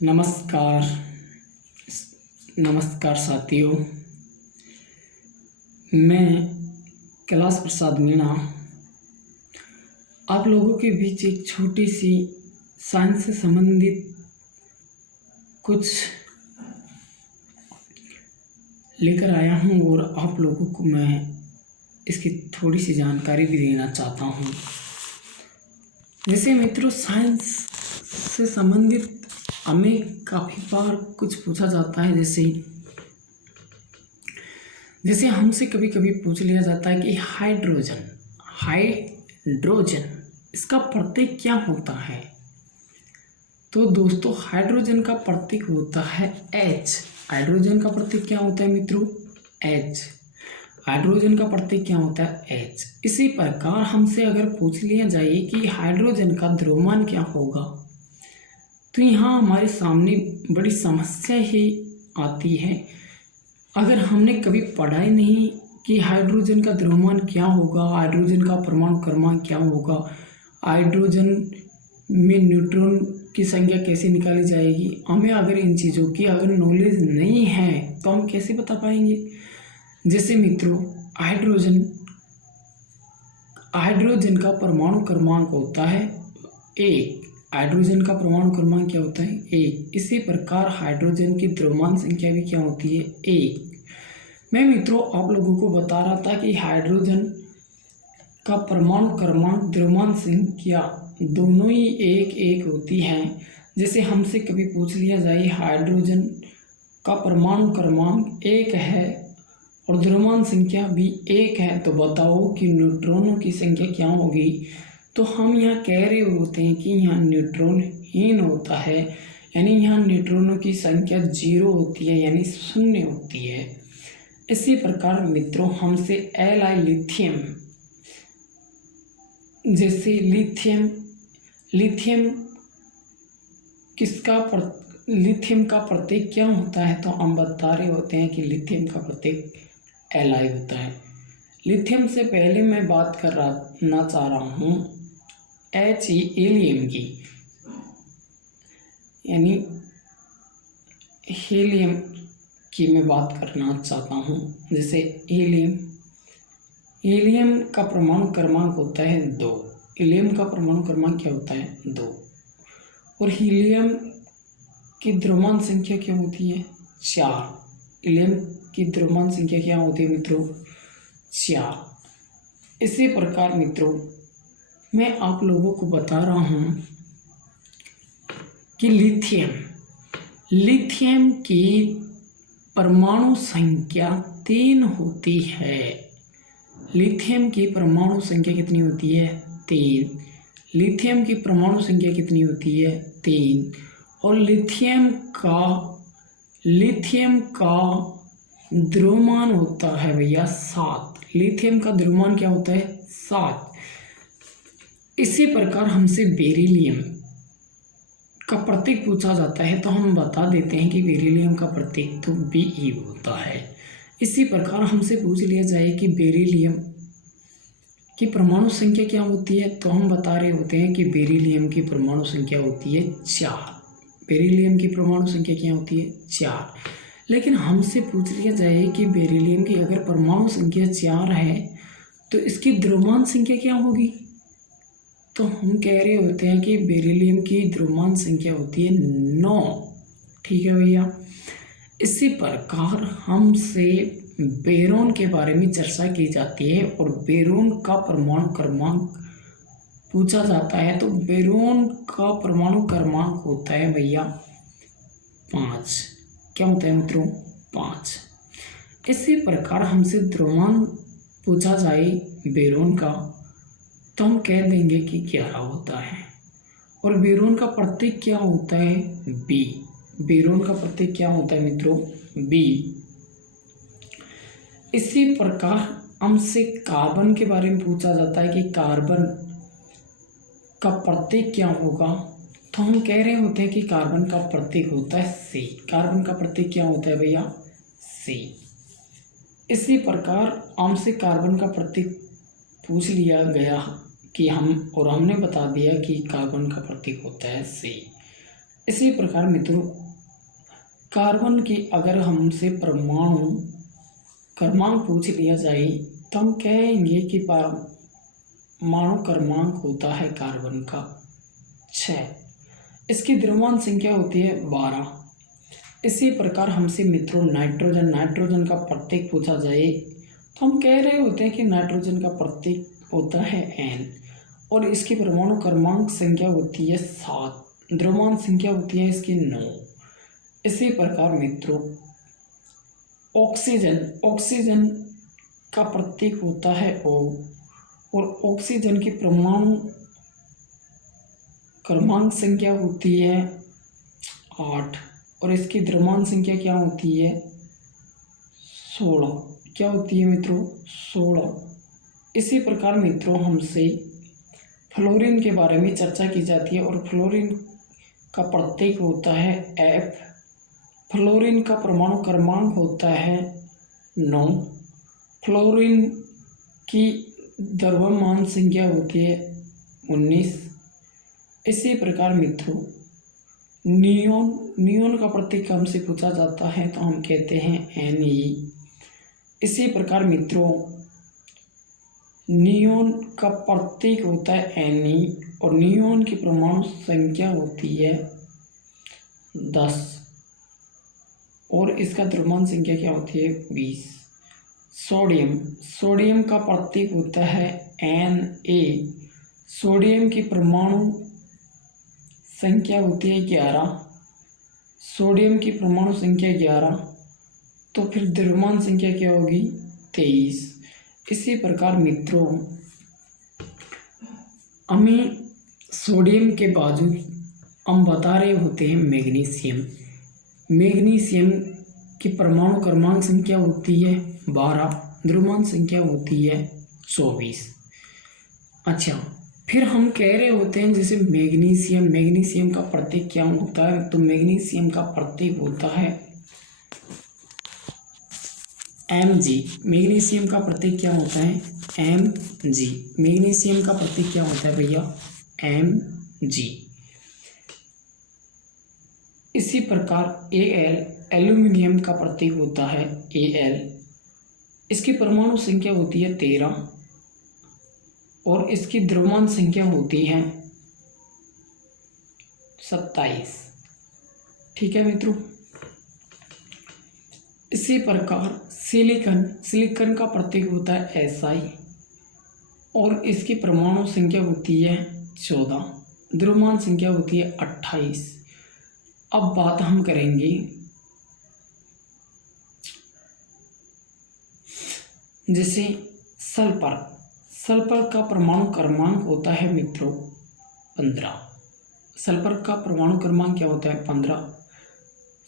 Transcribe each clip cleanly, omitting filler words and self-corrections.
नमस्कार। नमस्कार साथियों, मैं कैलाश प्रसाद मीणा आप लोगों के बीच एक छोटी सी साइंस से संबंधित कुछ लेकर आया हूँ और आप लोगों को मैं इसकी थोड़ी सी जानकारी भी देना चाहता हूँ। जैसे मित्रों, साइंस से संबंधित हमें काफ़ी बार कुछ पूछा जाता है। जैसे हमसे कभी कभी पूछ लिया जाता है कि हाइड्रोजन इसका प्रतीक क्या होता है। तो दोस्तों, हाइड्रोजन का प्रतीक होता है H। हाइड्रोजन का प्रतीक क्या होता है मित्रों? H। हाइड्रोजन का प्रतीक क्या होता है? H। इसी प्रकार हमसे अगर पूछ लिया जाए कि हाइड्रोजन का द्रव्यमान क्या होगा, तो यहाँ हमारे सामने बड़ी समस्या ही आती है। अगर हमने कभी पढ़ा ही नहीं कि हाइड्रोजन का द्रव्यमान क्या होगा, हाइड्रोजन का परमाणु क्रमांक क्या होगा, हाइड्रोजन में न्यूट्रॉन की संख्या कैसे निकाली जाएगी, हमें अगर इन चीज़ों की अगर नॉलेज नहीं है तो हम कैसे बता पाएंगे। जैसे मित्रों, हाइड्रोजन का परमाणु क्रमांक होता है 1। हाइड्रोजन का परमाणु क्रमांक क्या होता है? 1। इसी प्रकार हाइड्रोजन की द्रव्यमान संख्या भी क्या होती है? 1। मैं मित्रों आप लोगों को बता रहा था कि हाइड्रोजन का परमाणु क्रमांक, द्रव्यमान संख्या दोनों ही 1 होती हैं। जैसे हमसे कभी पूछ लिया जाए हाइड्रोजन का परमाणु क्रमांक 1 है और द्रव्यमान संख्या भी 1 है, तो बताओ कि न्यूट्रॉनों की संख्या क्या होगी। तो हम यहाँ कह रहे होते हैं कि यहाँ न्यूट्रॉनहीन होता है, यानी यहाँ न्यूट्रॉनों की संख्या 0 होती है, यानी 0 होती है। इसी प्रकार मित्रों हमसे लिथियम, जैसे लिथियम का प्रतीक क्या होता है, तो हम बता रहे होते हैं कि लिथियम का प्रतीक Li होता है। लिथियम से पहले मैं बात करना चाह रहा हूँ हीलियम की, यानी हीलियम की मैं बात करना चाहता हूँ। जैसे हीलियम का परमाणु क्रमांक होता है 2। हीलियम का परमाणु क्रमांक क्या होता है? 2। और हीलियम की द्रव्यमान संख्या क्या होती है? 4। हीलियम की द्रव्यमान संख्या क्या होती है मित्रों? 4। इसी प्रकार मित्रों मैं आप लोगों को बता रहा हूँ कि लिथियम की परमाणु संख्या 3 होती है। लिथियम की परमाणु संख्या कितनी होती है? 3। लिथियम की परमाणु संख्या कितनी होती है? 3। और लिथियम का द्रव्यमान होता है भैया 7। लिथियम का द्रव्यमान क्या होता है? 7। इसी प्रकार हमसे बेरिलियम का प्रतीक पूछा जाता है, तो हम बता देते हैं कि बेरिलियम का प्रतीक तो Be होता है। इसी प्रकार हमसे पूछ लिया जाए कि बेरिलियम की परमाणु संख्या क्या होती है, तो हम बता रहे होते हैं कि बेरिलियम की परमाणु संख्या होती है 4। बेरिलियम की परमाणु संख्या क्या होती है? 4। लेकिन हमसे पूछ लिया जाए कि बेरिलियम की अगर परमाणु संख्या 4 है तो इसकी द्रव्यमान संख्या क्या होगी, तो हम कह रहे होते हैं कि बेरिलियम की द्रव्यमान संख्या होती है 9। ठीक है भैया। इसी प्रकार हमसे बेरोन के बारे में चर्चा की जाती है और बेरोन का परमाणु क्रमांक पूछा जाता है, तो बेरोन का परमाणु क्रमांक होता है भैया 5। क्या होता है मित्रों? 5। इसी प्रकार हमसे द्रव्यमान पूछा जाए बेरोन का, तो हम कह देंगे कि 11 होता है। और बेरोन का प्रतीक क्या होता है? B। बेरोन का प्रतीक क्या होता है मित्रों? B। इसी प्रकार हमसे कार्बन के बारे में पूछा जाता है कि कार्बन का प्रतीक क्या होगा, तो हम कह रहे होते हैं कि कार्बन का प्रतीक होता है C। कार्बन का प्रतीक क्या होता है भैया? C। इसी प्रकार हमसे कार्बन का प्रतीक पूछ लिया गया कि हमने बता दिया कि कार्बन का प्रतीक होता है C। इसी प्रकार मित्रों कार्बन की अगर हमसे परमाणु क्रमांक पूछ लिया जाए तो हम कहेंगे कि परमाणु क्रमांक होता है कार्बन का 6, इसकी द्रव्यमान संख्या होती है 12। इसी प्रकार हमसे मित्रों नाइट्रोजन का प्रतीक पूछा जाए तो हम कह रहे होते हैं कि नाइट्रोजन का प्रतीक होता है N और इसकी परमाणु क्रमांक संख्या होती है 7, द्रव्यमान संख्या होती है इसकी 9। इसी प्रकार मित्रों ऑक्सीजन का प्रतीक होता है O और ऑक्सीजन की परमाणु क्रमांक संख्या होती है 8 और इसकी द्रव्यमान संख्या क्या होती है 16। क्या होती है मित्रों 16। इसी प्रकार मित्रों हमसे फ्लोरीन के बारे में चर्चा की जाती है और फ्लोरीन का प्रतीक होता है F। फ्लोरीन का परमाणु क्रमांक होता है 9। फ्लोरीन की द्रव्यमान संख्या होती है 19। इसी प्रकार मित्रों नियोन का प्रतीक हमसे पूछा जाता है तो हम कहते हैं Ne। इसी प्रकार मित्रों नियोन का प्रतीक होता है Ne और नियोन की परमाणु संख्या होती है 10 और इसका द्रव्यमान संख्या क्या होती है 20। सोडियम का प्रतीक होता है Na। सोडियम की परमाणु संख्या होती है 11। सोडियम की परमाणु संख्या 11 तो फिर द्रव्यमान संख्या क्या होगी 23। इसी प्रकार मित्रों हमें सोडियम के बावजूद हम बता रहे होते हैं मैग्नीशियम की परमाणु क्रमांक संख्या होती है 12, द्रव्यमान संख्या होती है 24। अच्छा फिर हम कह रहे होते हैं जैसे मैग्नीशियम का प्रतीक क्या होता है तो मैग्नीशियम का प्रतीक होता है Mg। मैग्नीशियम का प्रतीक क्या होता है Mg। मैग्नीशियम का प्रतीक क्या होता है भैया Mg। इसी प्रकार Al एल्यूमिनियम का प्रतीक होता है Al। इसकी परमाणु संख्या होती है 13 और इसकी द्रव्यमान संख्या होती है 27। ठीक है मित्रों। इसी प्रकार सिलिकॉन का प्रतीक होता है Si और इसकी परमाणु संख्या होती है 14, द्रव्यमान संख्या होती है 28। अब बात हम करेंगे जैसे सल्फर का परमाणु क्रमांक होता है मित्रों 15। सल्फर का परमाणु क्रमांक क्या होता है 15।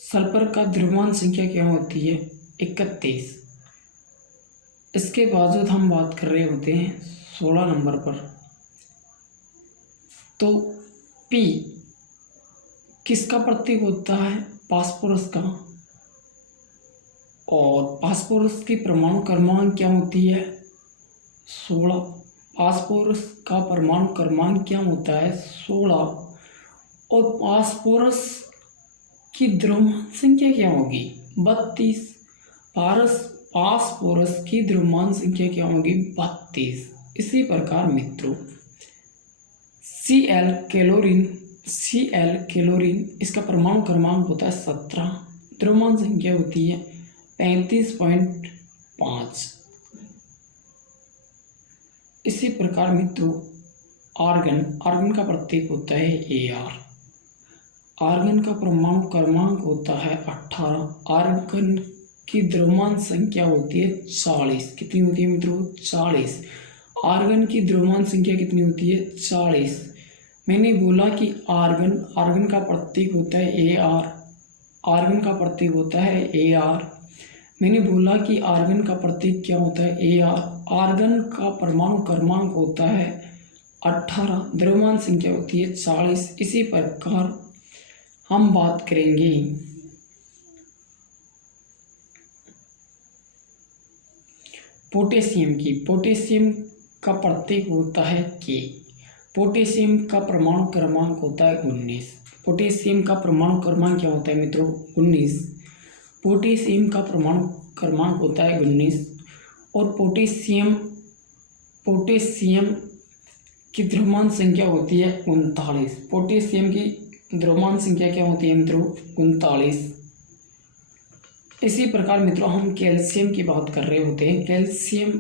सल्फर का द्रव्यमान संख्या क्या होती है 31। इसके बावजूद हम बात कर रहे होते हैं 16 नंबर पर। तो P किसका प्रतीक होता है फास्फोरस का और फास्फोरस की परमाणु क्रमांक क्या होती है 16। फास्फोरस का परमाणु क्रमांक क्या होता है 16 और फास्फोरस की द्रव्यमान संख्या क्या होगी 32। फास्फोरस की द्रव्यमान संख्या क्या होगी 32। इसी प्रकार मित्रों Cl क्लोरीन इसका परमाणु क्रमांक होता है 17, द्रव्यमान संख्या होती है 35.5। इसी प्रकार मित्रों आर्गन का प्रतीक होता है Ar। आर्गन का परमाणु क्रमांक होता है 18। आर्गन की द्रव्यमान संख्या होती है 40। कितनी होती है मित्रों 40। आर्गन की द्रव्यमान संख्या कितनी होती है 40। मैंने बोला कि आर्गन का प्रतीक होता है Ar। आर्गन का प्रतीक होता है Ar। मैंने बोला कि आर्गन का प्रतीक क्या होता है Ar। आर्गन का परमाणु क्रमांक होता है 18, द्रव्यमान संख्या होती है 40। इसी प्रकार हम बात करेंगे पोटेशियम की। पोटेशियम का प्रतीक होता है K। पोटेशियम का परमाणु क्रमांक होता है 19। पोटेशियम का परमाणु क्रमांक क्या होता है मित्रों? 19। पोटेशियम का परमाणु क्रमांक होता है 19। और पोटेशियम की द्रव्यमान संख्या होती है 39। पोटेशियम की द्रव्यमान संख्या क्या होती है मित्रों? 39। इसी प्रकार मित्रों हम कैल्शियम की बात कर रहे होते हैं। कैल्शियम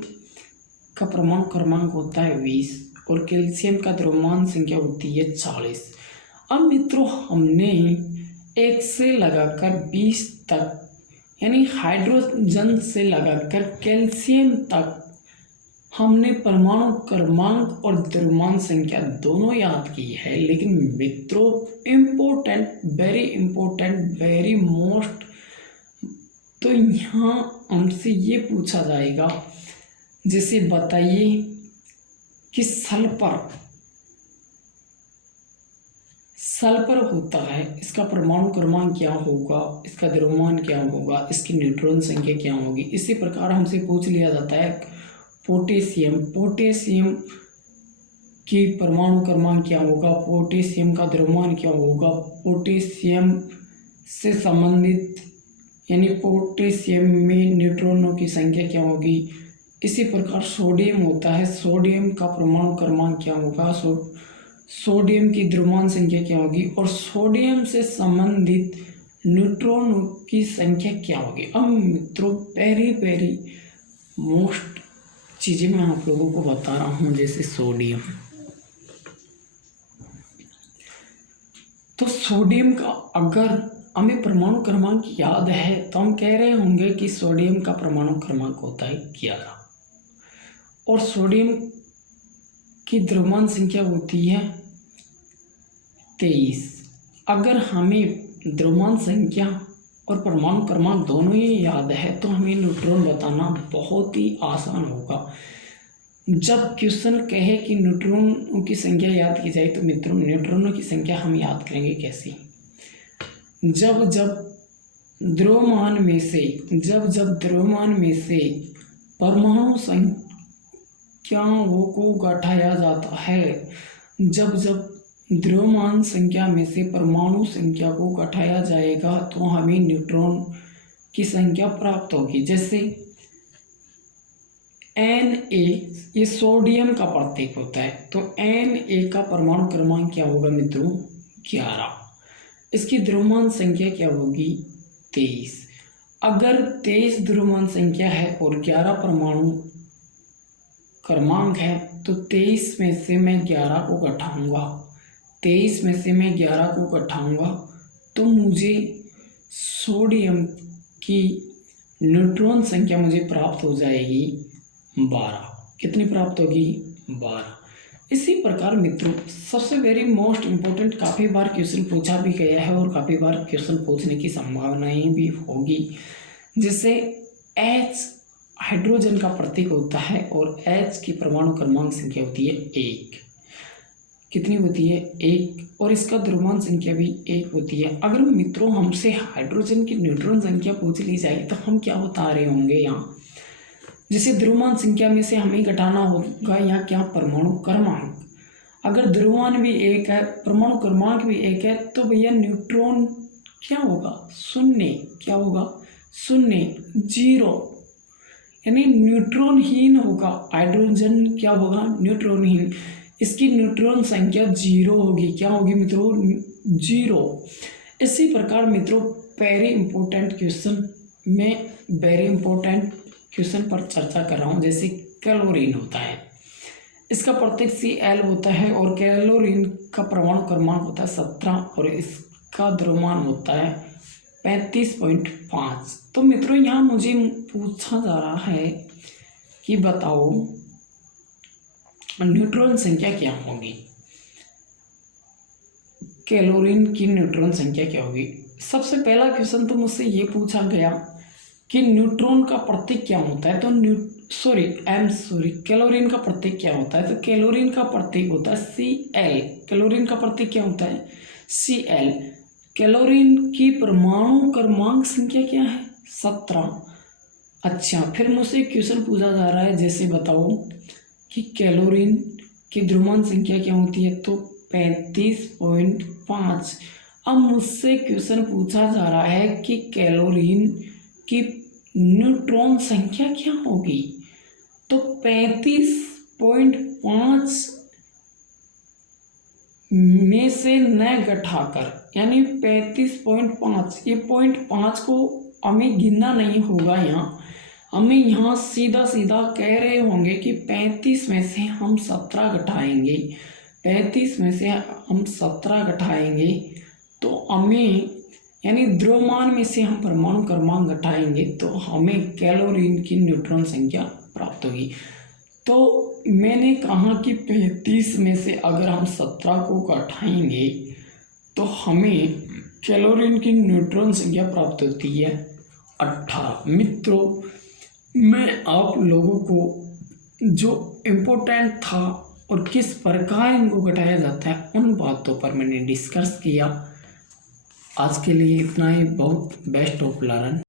का परमाणु क्रमांक होता है 20 और कैल्शियम का द्रव्यमान संख्या होती है 40। अब मित्रों हमने 1 से लगाकर 20 तक यानी हाइड्रोजन से लगाकर कैल्शियम तक हमने परमाणु क्रमांक और द्रव्यमान संख्या दोनों याद की है। लेकिन मित्रों important, very important, very most, तो यहाँ हमसे ये पूछा जाएगा, जैसे बताइए कि सल्फर होता है, इसका परमाणु क्रमांक क्या होगा, इसका द्रव्यमान क्या होगा, इसकी न्यूट्रॉन संख्या क्या होगी। इसी प्रकार हमसे पूछ लिया जाता है पोटेशियम की परमाणु क्रमांक क्या होगा, पोटेशियम का द्रव्यमान क्या होगा, पोटेशियम से संबंधित यानी पोटेशियम में न्यूट्रॉनों की संख्या क्या होगी। इसी प्रकार सोडियम होता है, सोडियम का परमाणु क्रमांक क्या होगा, सोडियम की द्रव्यमान संख्या क्या होगी और सोडियम से संबंधित न्यूट्रॉनों की संख्या क्या होगी। अब मित्रों वेरी मोस्ट चीज़ें मैं आप लोगों को बता रहा हूँ, जैसे सोडियम। तो सोडियम का अगर हमें परमाणु क्रमांक याद है तो हम कह रहे होंगे कि सोडियम का परमाणु क्रमांक होता है 11 और सोडियम की द्रव्यमान संख्या होती है 23। अगर हमें द्रव्यमान संख्या और परमाणु क्रमांक दोनों ही याद है तो हमें न्यूट्रॉन बताना बहुत ही आसान होगा। जब क्वेश्चन कहे कि न्यूट्रॉनों की संख्या याद की जाए तो मित्रों न्यूट्रॉनों की संख्या हम याद करेंगे कैसे? जब द्रव्यमान में से परमाणु संख्याओं को घटाया जाता है, जब द्रव्यमान संख्या में से परमाणु संख्या को घटाया जाएगा तो हमें न्यूट्रॉन की संख्या प्राप्त होगी। जैसे Na ये सोडियम का प्रतीक होता है, तो Na का परमाणु क्रमांक क्या होगा मित्रों? 11। इसकी द्रव्यमान संख्या क्या होगी? 23। अगर 23 द्रव्यमान संख्या है और 11 परमाणु क्रमांक है तो 23 में से मैं 11 को घटाऊंगा, 23 में से मैं 11 को घटाऊंगा तो मुझे सोडियम की न्यूट्रॉन संख्या मुझे प्राप्त हो जाएगी 12। कितनी प्राप्त होगी? 12। इसी प्रकार मित्रों सबसे वेरी मोस्ट इम्पोर्टेंट, काफ़ी बार क्वेश्चन पूछा भी गया है और काफ़ी बार क्वेश्चन पूछने की संभावनाएं भी होगी। जैसे H हाइड्रोजन का प्रतीक होता है और H की परमाणु क्रमांक संख्या होती है 1। कितनी होती है? 1। और इसका द्रव्यमान संख्या भी 1 होती है। अगर मित्रों हमसे हाइड्रोजन की न्यूट्रॉन संख्या पूछ ली जाए तो हम क्या बता रहे होंगे यहाँ? जैसे द्रव्यमान संख्या में से हमें घटाना होगा यहाँ क्या? परमाणु क्रमांक। अगर द्रव्यमान भी 1 है, परमाणु क्रमांक भी 1 है तो भैया न्यूट्रॉन क्या होगा? 0। क्या होगा? 0, 0, यानी न्यूट्रॉनहीन होगा। हाइड्रोजन क्या होगा? न्यूट्रॉनहीन। इसकी न्यूट्रॉन संख्या 0 होगी। क्या होगी मित्रों? 0। इसी प्रकार मित्रों वेरी इंपॉर्टेंट क्वेश्चन में वेरी इंपॉर्टेंट क्वेश्चन पर चर्चा कर रहा हूँ। जैसे क्लोरीन होता है, इसका प्रतीक Cl होता है और क्लोरीन का परमाणु क्रमांक होता है 17 और इसका द्रव्यमान होता है 35.5। तो मित्रों यहाँ मुझे पूछा जा रहा है कि बताओ न्यूट्रॉन संख्या क्या होगी, क्लोरीन की न्यूट्रॉन संख्या क्या होगी। सबसे पहला क्वेश्चन तो मुझसे ये पूछा गया कि न्यूट्रॉन का प्रतीक क्या होता है, तो क्लोरीन का प्रतीक क्या होता है, तो क्लोरीन का प्रतीक होता है Cl। क्लोरीन का प्रतीक क्या होता है? Cl। क्लोरीन की परमाणु क्रमांक संख्या क्या है? 17। अच्छा, फिर मुझसे क्वेश्चन पूछा जा रहा है, जैसे बताओ कि क्लोरीन की द्रव्यमान संख्या क्या होती है, तो 35.5। अब मुझसे क्वेश्चन पूछा जा रहा है कि कैलोरीन की न्यूट्रॉन संख्या क्या होगी। तो 35.5 में से न घटाकर, यानी 35.5, ये 0.5 को हमें गिनना नहीं होगा। यहाँ हमें यहाँ सीधा सीधा कह रहे होंगे कि 35 में से हम 17 घटाएंगे, 35 में से हम 17 घटाएंगे तो हमें, यानी द्रव्यमान में से हम परमाणु क्रमांक घटाएंगे तो हमें कैलोरीन की न्यूट्रॉन संख्या प्राप्त होगी। तो मैंने कहा कि 35 में से अगर हम 17 को घटाएंगे तो हमें कैलोरीन की न्यूट्रॉन संख्या प्राप्त होती है 18। मित्रों, मैं आप लोगों को जो इम्पोर्टेंट था और किस प्रकार इनको घटाया जाता है उन बातों पर मैंने डिस्कस किया। आज के लिए इतना ही। बहुत बेस्ट ऑफ लर्न।